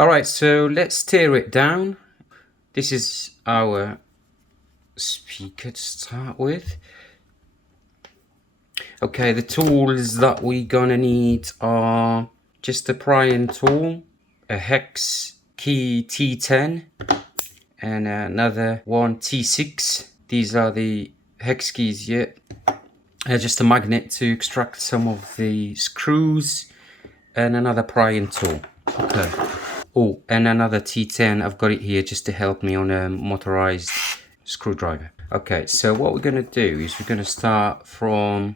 Alright, so let's tear it down. This is our speaker to start with. Okay, the tools that we're gonna need are just a prying tool, a hex key T10, and another one T6. These are the hex keys here. Just a magnet to extract some of the screws, and another prying tool. Okay. Oh, and another T10. I've got it here just to help me on a motorized screwdriver. Okay, so what we're going to do is we're going to start from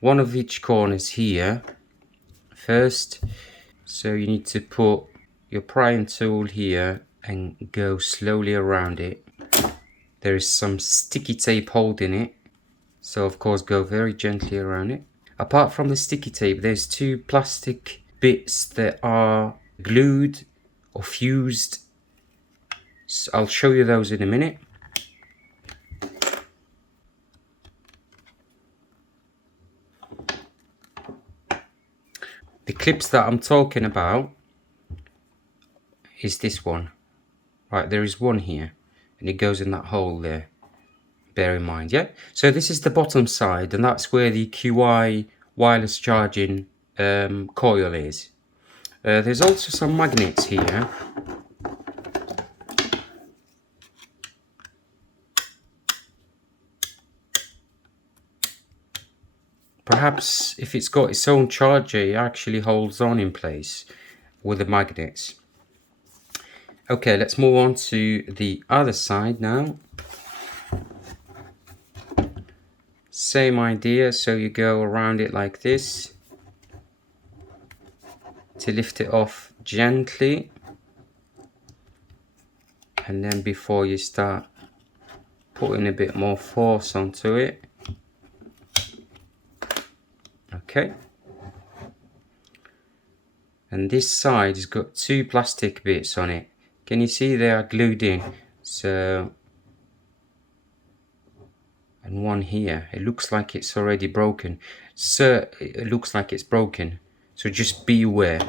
one of each corners here first. So you need to put your prying tool here and go slowly around it. There is some sticky tape holding it, so of course go very gently around it. Apart from the sticky tape, there's two plastic bits that are glued or fused. So I'll show you those in a minute. The clips that I'm talking about is this one. Right, there is one here and it goes in that hole there. Bear in mind, yeah? So this is the bottom side, and that's where the QI wireless charging coil is. There's also some magnets here. Perhaps if it's got its own charger, it actually holds on in place with the magnets. Okay, let's move on to the other side now. Same idea, so you go around it like this to lift it off gently, and then before you start putting a bit more force onto it. Okay, and this side has got two plastic bits on it. Can you see they are glued in? So, and one here, it looks like it's already broken. So it looks like it's broken, so just be aware.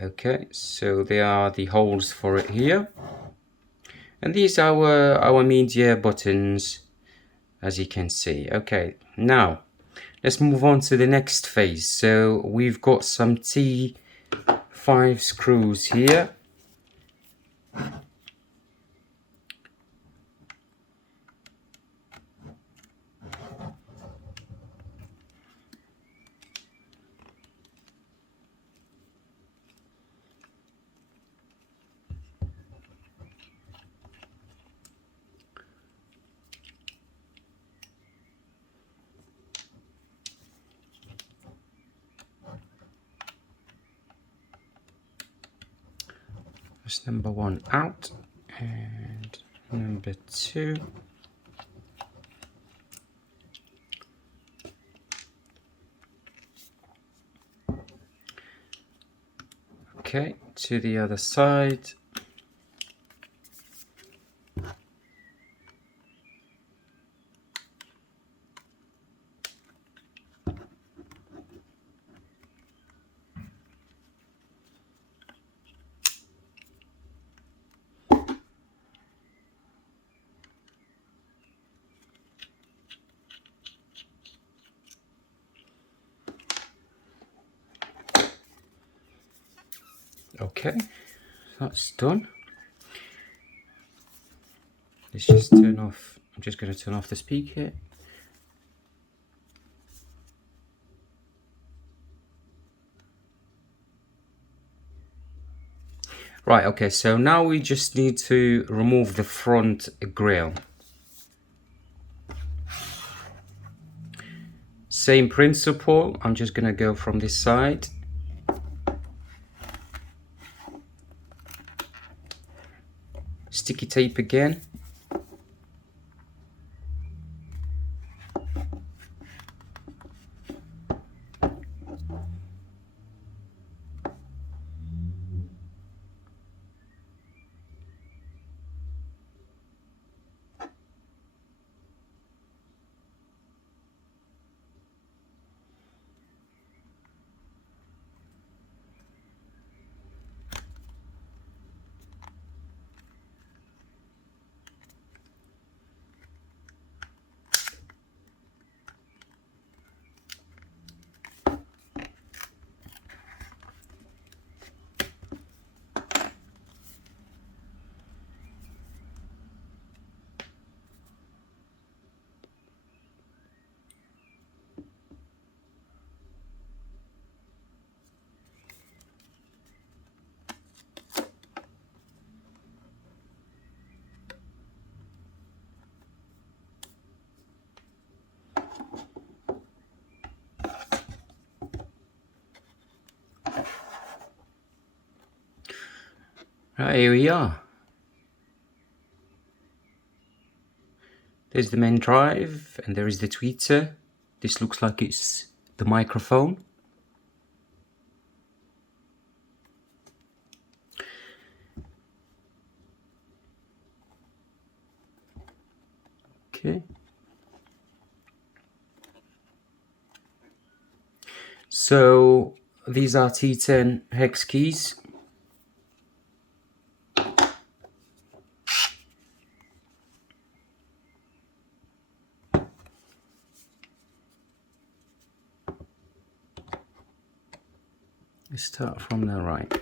Okay, so there are the holes for it here, and these are our media buttons, as you can see. Okay, now let's move on to the next phase. So we've got some T5 screws here. That's number one out, and number two. Okay, to the other side. Okay, that's done. Let's just turn off, I'm just going to turn off the speaker. Right, okay, so now we just need to remove the front grille. Same principle, I'm just going to go from this side. Sticky tape again. Right, here we are. There's the main drive, and there is the tweeter. This looks like it's the microphone. Okay. So these are T10 hex keys. Let's start from the right.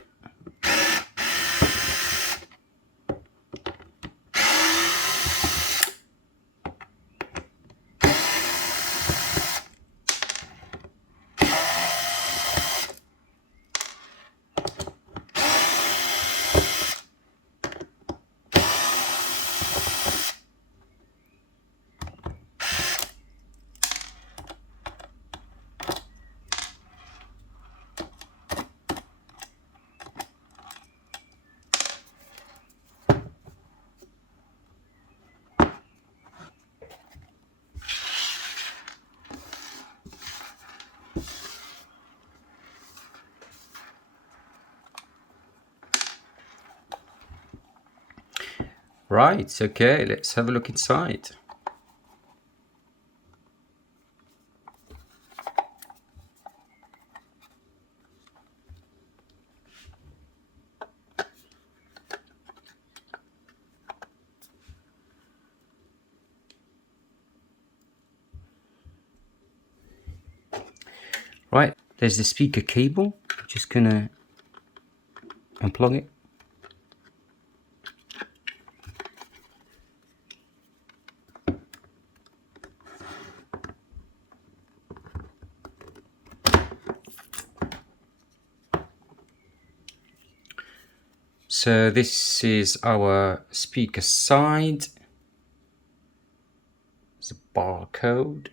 Right, okay, let's have a look inside. Right, there's the speaker cable. I'm just gonna unplug it. So this is our speaker side. There's a barcode.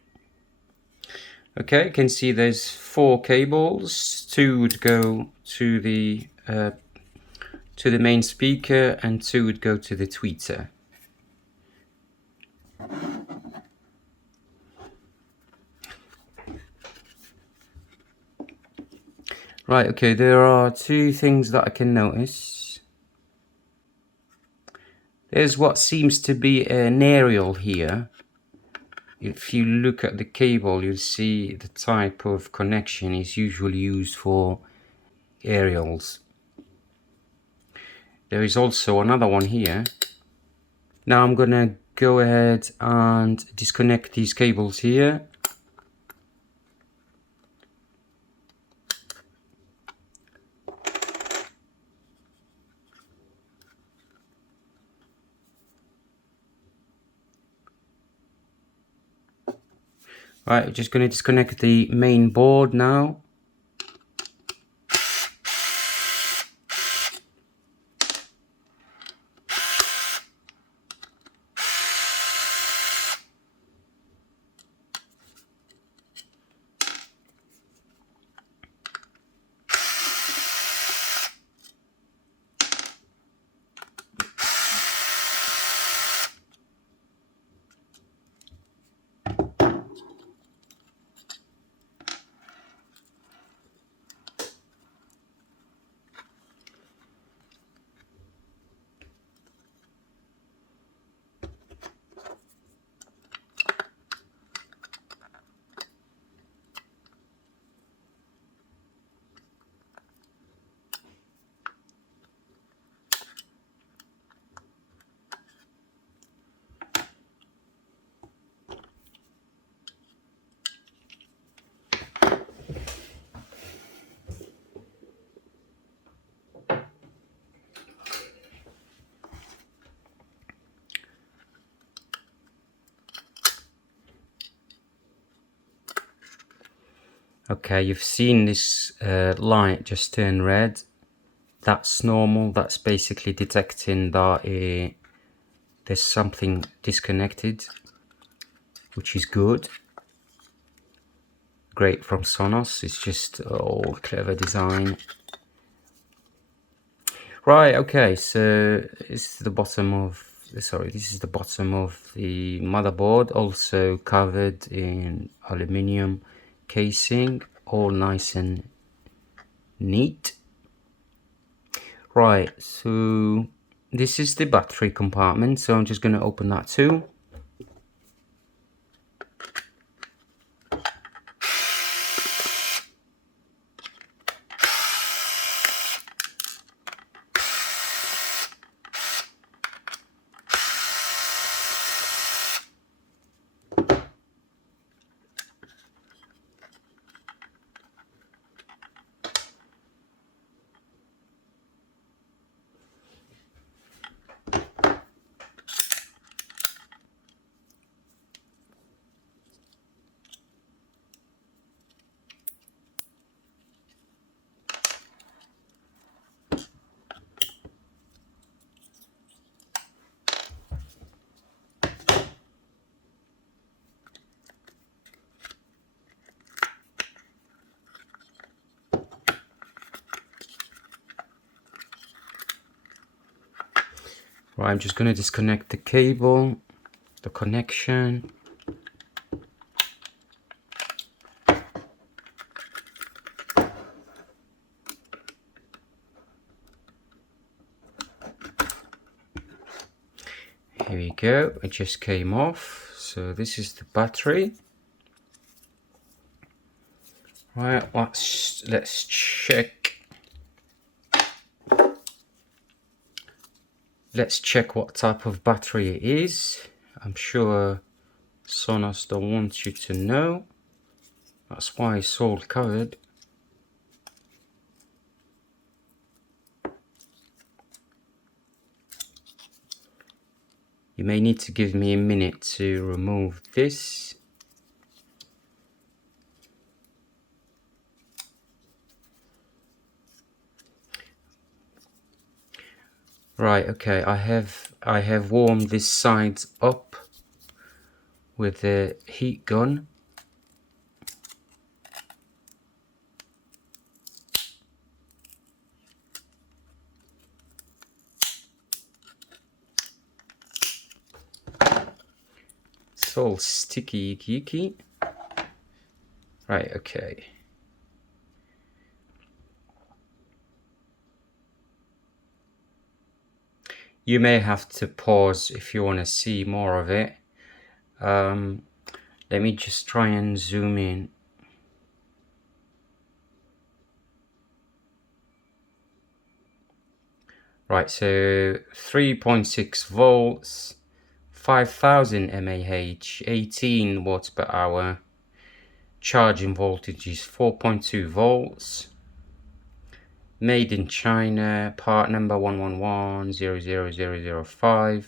Okay, you can see there's 4 cables. 2 would go to the main speaker, and 2 would go to the tweeter. Right, okay, there are 2 things that I can notice. There's what seems to be an aerial here. If you look at the cable, you'll see the type of connection is usually used for aerials. There is also another one here. Now I'm gonna go ahead and disconnect these cables here. Right, we're just gonna disconnect the main board now. Okay, you've seen this light just turn red. That's normal. That's basically detecting that there's something disconnected, which is good. Great from Sonos. It's just all clever design. Right, okay, so this is the bottom of this is the bottom of the motherboard, also covered in aluminium casing, all nice and neat. Right, so this is the battery compartment, so I'm just going to open that too. Right, I'm just going to disconnect the cable, the connection. Here we go, it just came off. So this is the battery. Right, let's check. Let's check what type of battery it is. I'm sure Sonos don't want you to know. That's why it's all covered. You may need to give me a minute to remove this. Right, okay, I have warmed this side up with the heat gun. It's all sticky icky. Right, okay. You may have to pause if you want to see more of it. Let me just try and zoom in. Right, so 3.6 volts, 5000 mAh, 18 watts per hour. Charging voltage is 4.2 volts. Made in China, part number 111-00005.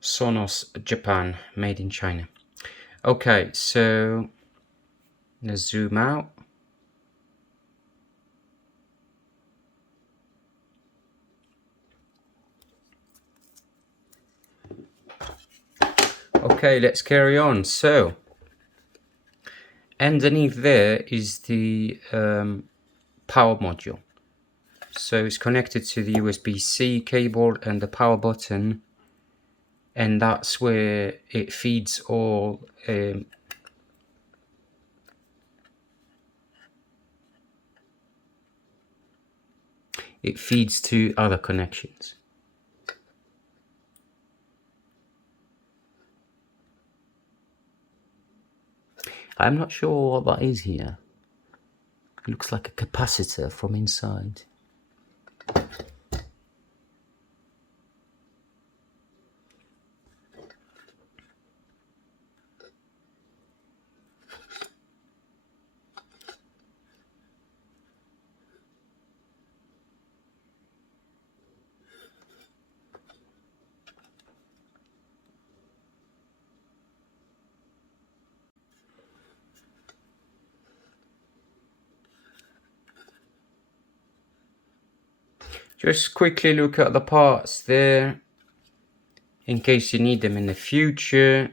Sonos, Japan, made in China. Okay, so let's zoom out. Okay, let's carry on. So underneath there is the power module. So it's connected to the USB-C cable and the power button, and that's where it feeds all it feeds to other connections. I'm not sure what that is here. It looks like a capacitor from inside. Just quickly look at the parts there. in case you need them in the future.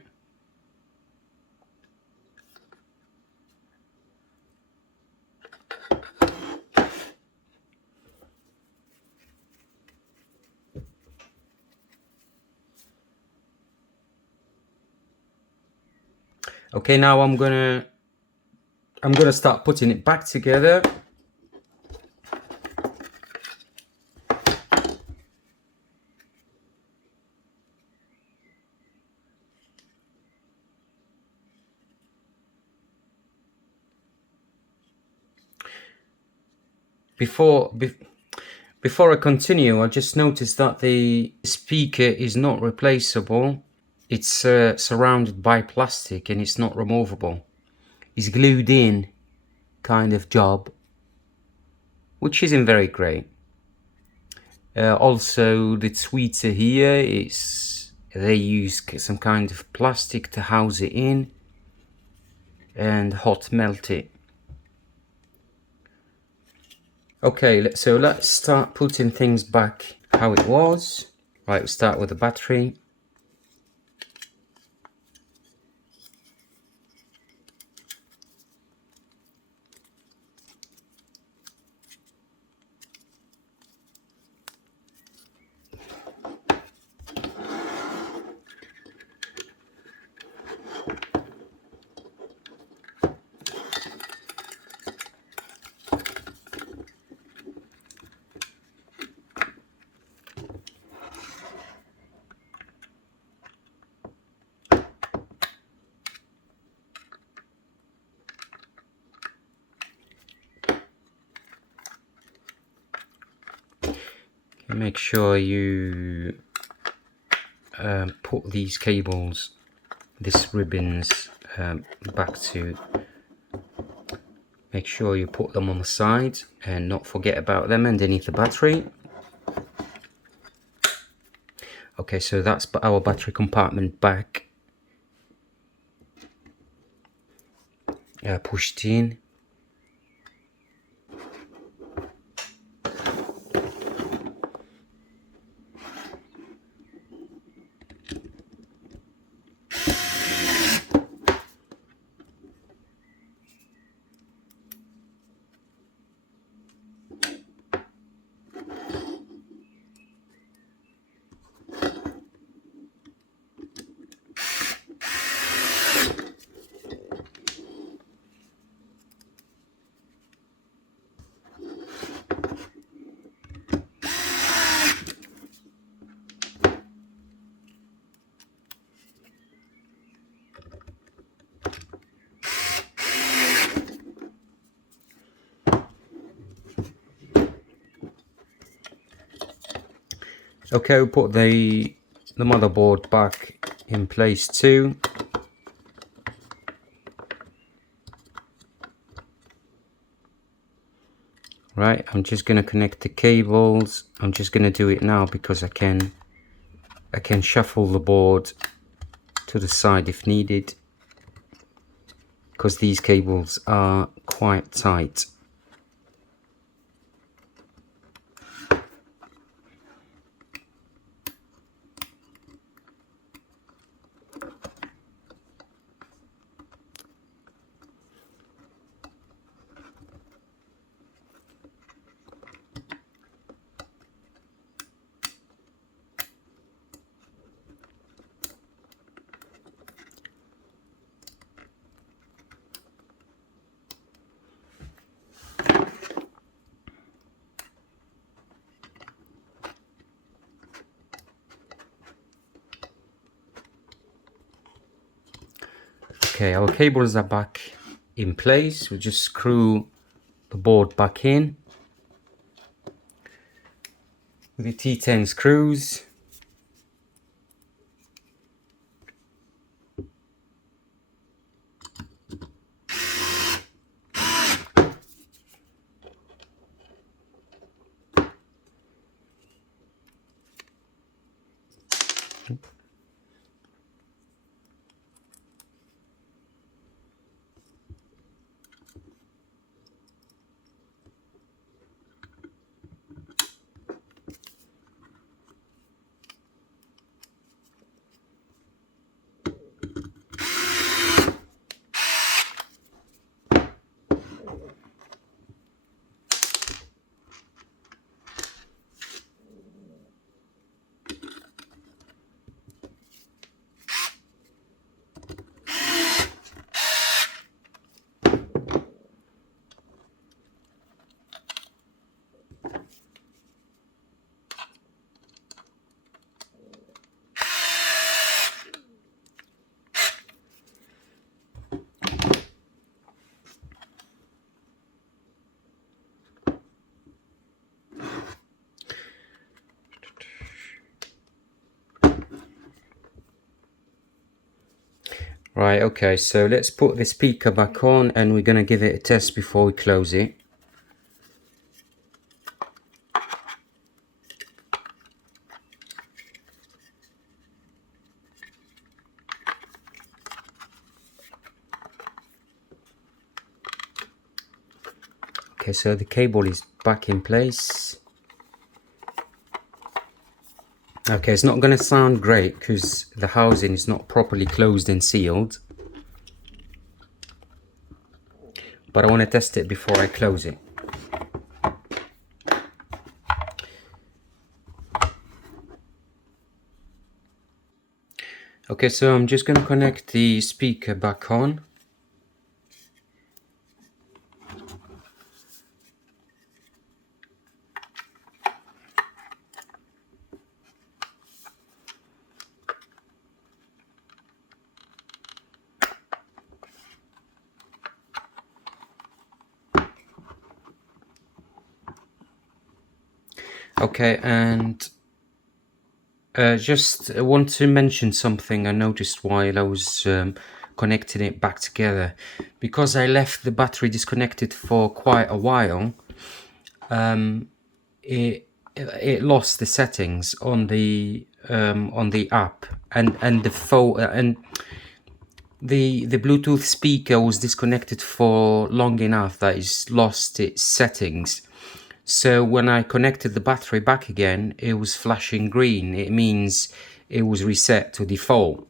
Okay, now I'm gonna start putting it back together. Before I continue, I just noticed that the speaker is not replaceable. It's surrounded by plastic and it's not removable. It's glued in kind of job, which isn't very great. Also, the tweeter here is they use some kind of plastic to house it in and hot melt it. Okay, so let's start putting things back how it was. Right, we'll start with the battery. Make sure you put these cables, these ribbons back to, make sure you put them on the side and not forget about them underneath the battery. Okay, so that's our battery compartment back pushed in. Okay, we'll put the motherboard back in place too. Right, I'm just going to connect the cables. I'm just going to do it now because I can shuffle the board to the side if needed, because these cables are quite tight. Okay, our cables are back in place. We'll just screw the board back in with the T10 screws. Right, okay, so let's put the speaker back on and we're going to give it a test before we close it. Okay, so the cable is back in place. Okay, it's not going to sound great because the housing is not properly closed and sealed. But I want to test it before I close it. Okay, so I'm just going to connect the speaker back on. Okay, and just want to mention something I noticed while I was connecting it back together. Because I left the battery disconnected for quite a while, it lost the settings on the app and the phone and the Bluetooth speaker was disconnected for long enough that it's lost its settings. So when I connected the battery back again, it was flashing green. It means it was reset to default.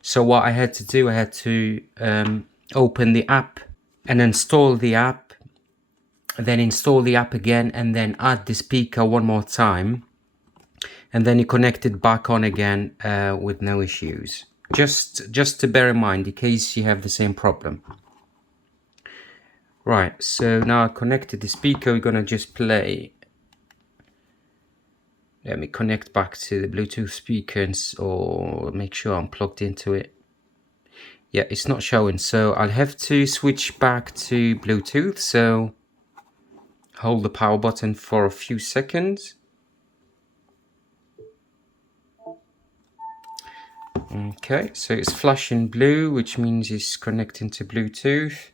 So what I had to do, I had to open the app and install the app, then install the app again, and then add the speaker one more time. And then it connected back on again with no issues. Just to bear in mind in case you have the same problem. Right, so now I connected the speaker, we're gonna just play. Let me connect back to the Bluetooth speakers or make sure I'm plugged into it. Yeah, it's not showing, so I'll have to switch back to Bluetooth, so hold the power button for a few seconds. Okay, so it's flashing blue, which means it's connecting to Bluetooth.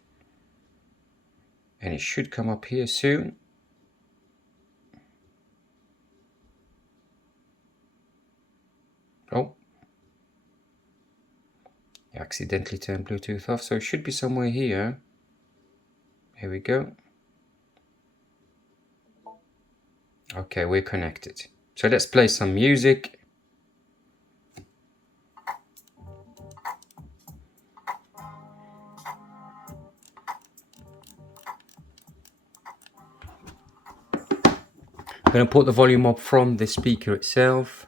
And it should come up here soon. Oh, I accidentally turned Bluetooth off, so it should be somewhere here. Here we go. Okay, we're connected. So let's play some music. I'm going to put the volume up from the speaker itself.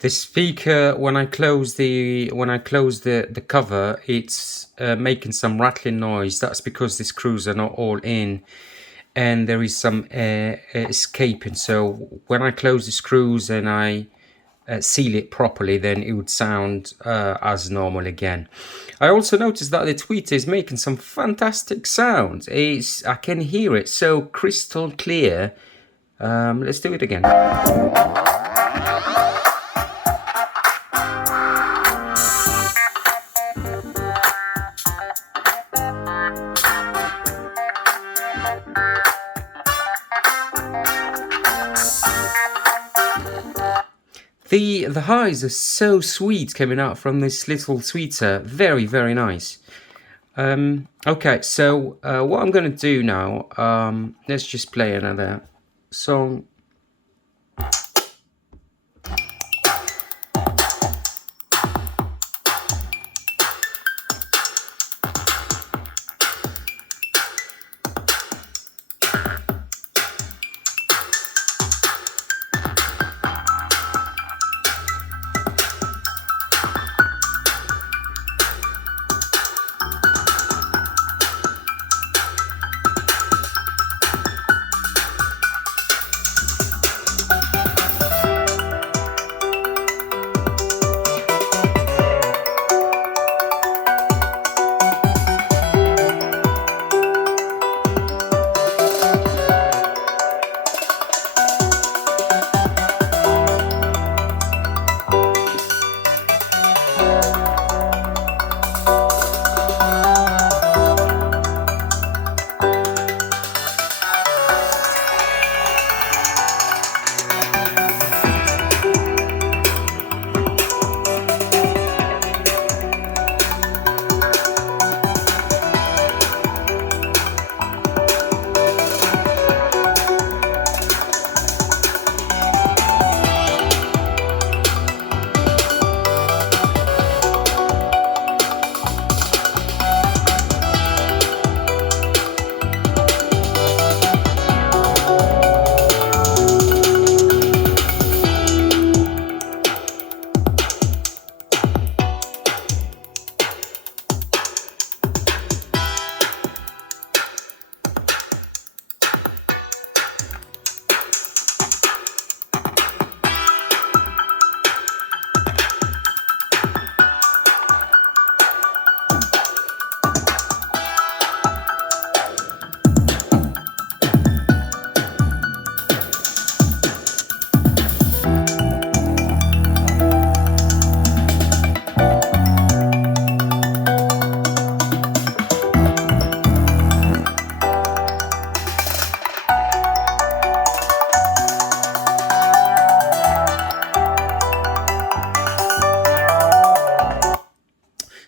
The speaker, when I close the cover, it's making some rattling noise. That's because the screws are not all in, and there is some air escaping. So when I close the screws and I seal it properly, then it would sound as normal again. I also noticed that the tweeter is making some fantastic sounds. I can hear it so crystal clear. Let's do it again. The highs are so sweet coming out from this little tweeter. Very, very nice. Okay, so what I'm gonna do now, let's just play another song.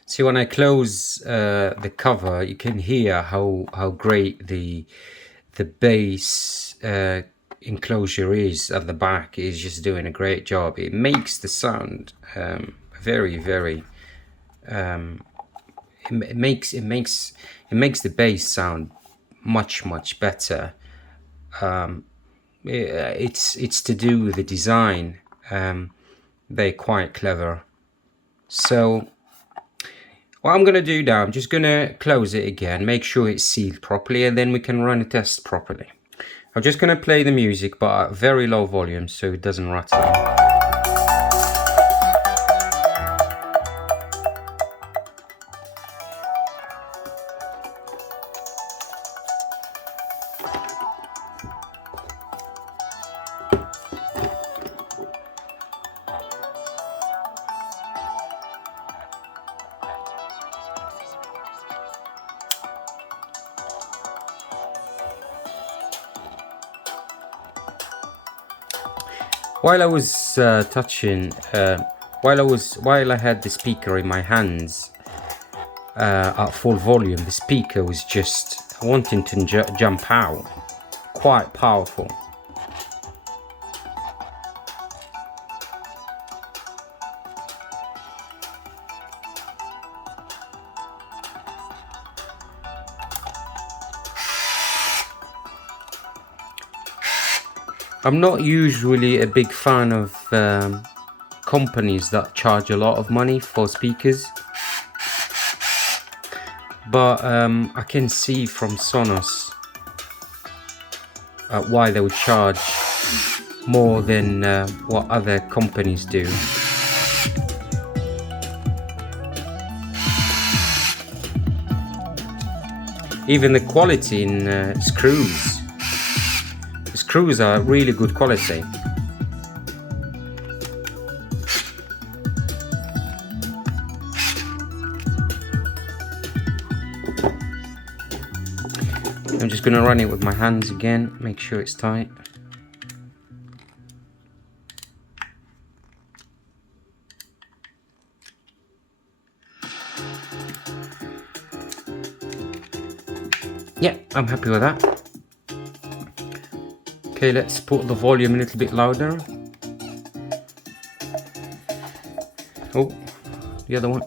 See, when I close the cover, you can hear how great the bass enclosure is at the back. Is just doing a great job. It makes the sound very, very. It makes the bass sound much better. It's to do with the design. They're quite clever. So what I'm gonna do now, I'm just gonna close it again, make sure it's sealed properly, and then we can run a test properly. I'm just gonna play the music, but at very low volume so it doesn't rattle. While I was touching, while I had the speaker in my hands at full volume, the speaker was just wanting to jump out. Quite powerful. I'm not usually a big fan of companies that charge a lot of money for speakers, but I can see from Sonos why they would charge more than what other companies do. Even the quality in screws. Screws are really good quality. I'm just going to run it with my hands again, make sure it's tight. Yeah, I'm happy with that. Okay, let's put the volume a little bit louder. Oh, the other one.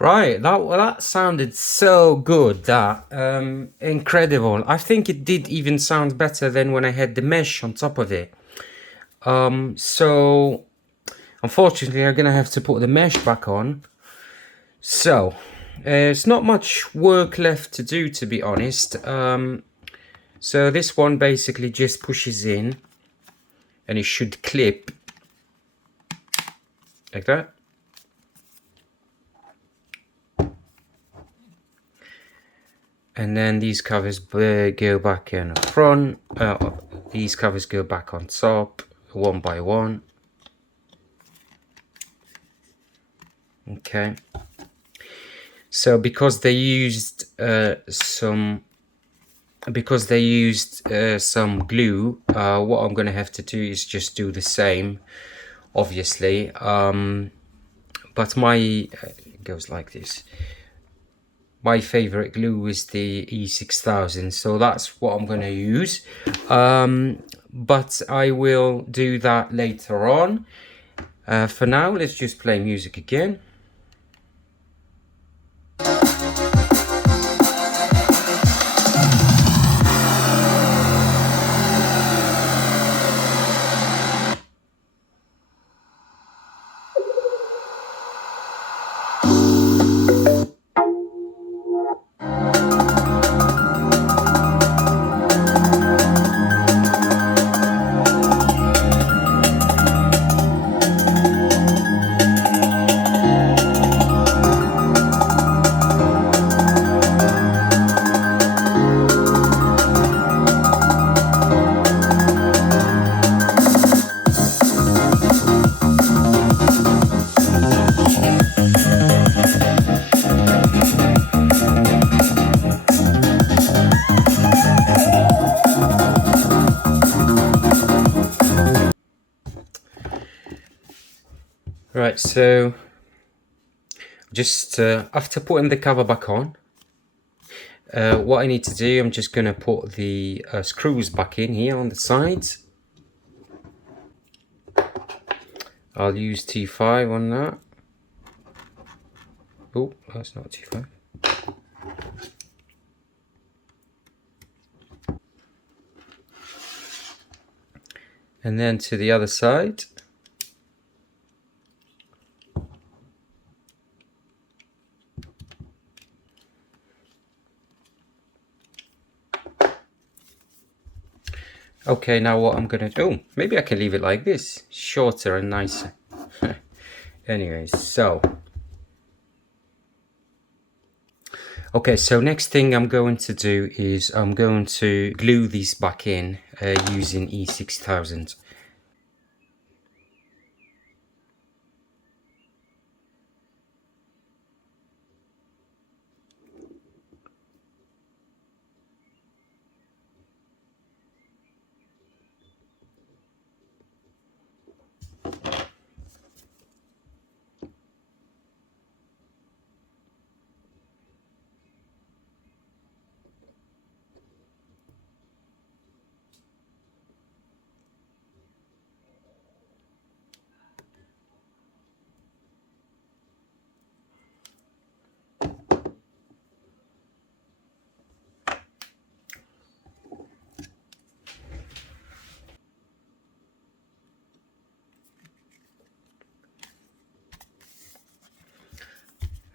Right, that sounded so good. That incredible. I think it did even sound better than when I had the mesh on top of it. So unfortunately, I'm gonna have to put the mesh back on. So it's not much work left to do, to be honest. So this one basically just pushes in, and it should clip like that. And then these covers go back in the front. These covers go back on top, one by one. Okay. So because they used some glue, what I'm gonna have to do is just do the same, obviously. But it goes like this. My favorite glue is the E6000, so that's what I'm going to use. But I will do that later on. For now, let's just play music again. Alright, so just after putting the cover back on, what I need to do, I'm just going to put the screws back in here on the sides. I'll use T5 on that. Oh, that's not T5. And then to the other side. Okay, now what I'm gonna do, oh, maybe I can leave it like this, shorter and nicer. Anyways, so. Okay, so next thing I'm going to do is I'm going to glue these back in using E6000.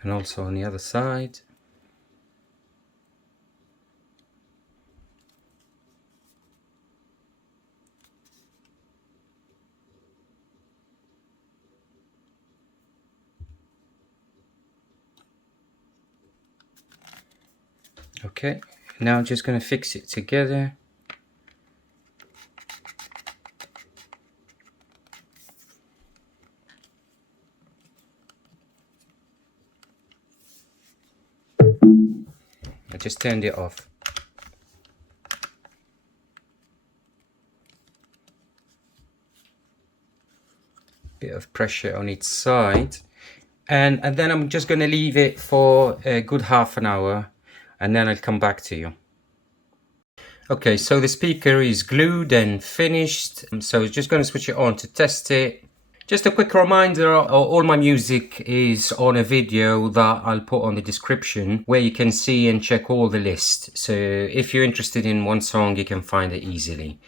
And also on the other side. Okay, now I'm just going to fix it together. I just turned it off. Bit of pressure on each side. And then I'm just going to leave it for a good half an hour. And then I'll come back to you. Okay, so the speaker is glued and finished. So just going to switch it on to test it. Just a quick reminder, all my music is on a video that I'll put on the description where you can see and check all the lists. So if you're interested in one song, you can find it easily.